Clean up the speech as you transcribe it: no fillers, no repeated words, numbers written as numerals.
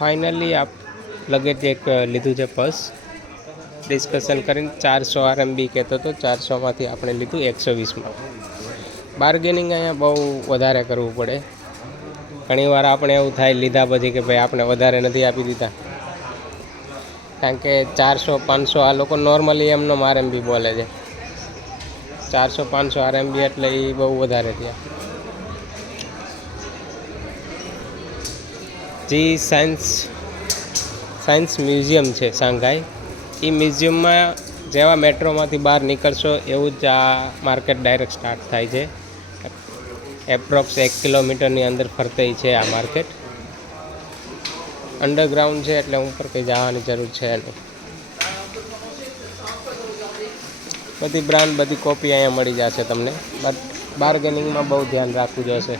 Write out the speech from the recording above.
Finally આપ luggage એક લીધું છે પર્સ ડિસ્કશન કરીને 400 RMB કહેતો હતો, 400માંથી આપણે લીધું 120માં. બાર્ગેનિંગ અહીંયા બહુ વધારે કરવું પડે. ઘણીવાર આપણે એવું થાય લીધા પછી કે ભાઈ આપણે વધારે નથી આપી દીધા, કારણ કે 400-500 આ લોકો નોર્મલી એમનો RMB બોલે છે. 400-500 RMB એટલે એ બહુ વધારે થયા. જે સાયન્સ મ્યુઝિયમ છે શાંઘાઈ, એ મ્યુઝિયમમાં જેવા મેટ્રોમાંથી બહાર નીકળશો એવું જ આ માર્કેટ ડાયરેક્ટ સ્ટાર્ટ થાય છે. એપ્રોક્સ 1 કિલોમીટરની અંદર ફરતી છે આ માર્કેટ. અંડરગ્રાઉન્ડ છે એટલે ઉપર કંઈ જવાની જરૂર છે નહીં. બધી બ્રાન્ડ, બધી કોપી અહીંયા મળી જશે તમને, બટ બાર્ગેનિંગમાં બહુ ધ્યાન રાખવું જોશે.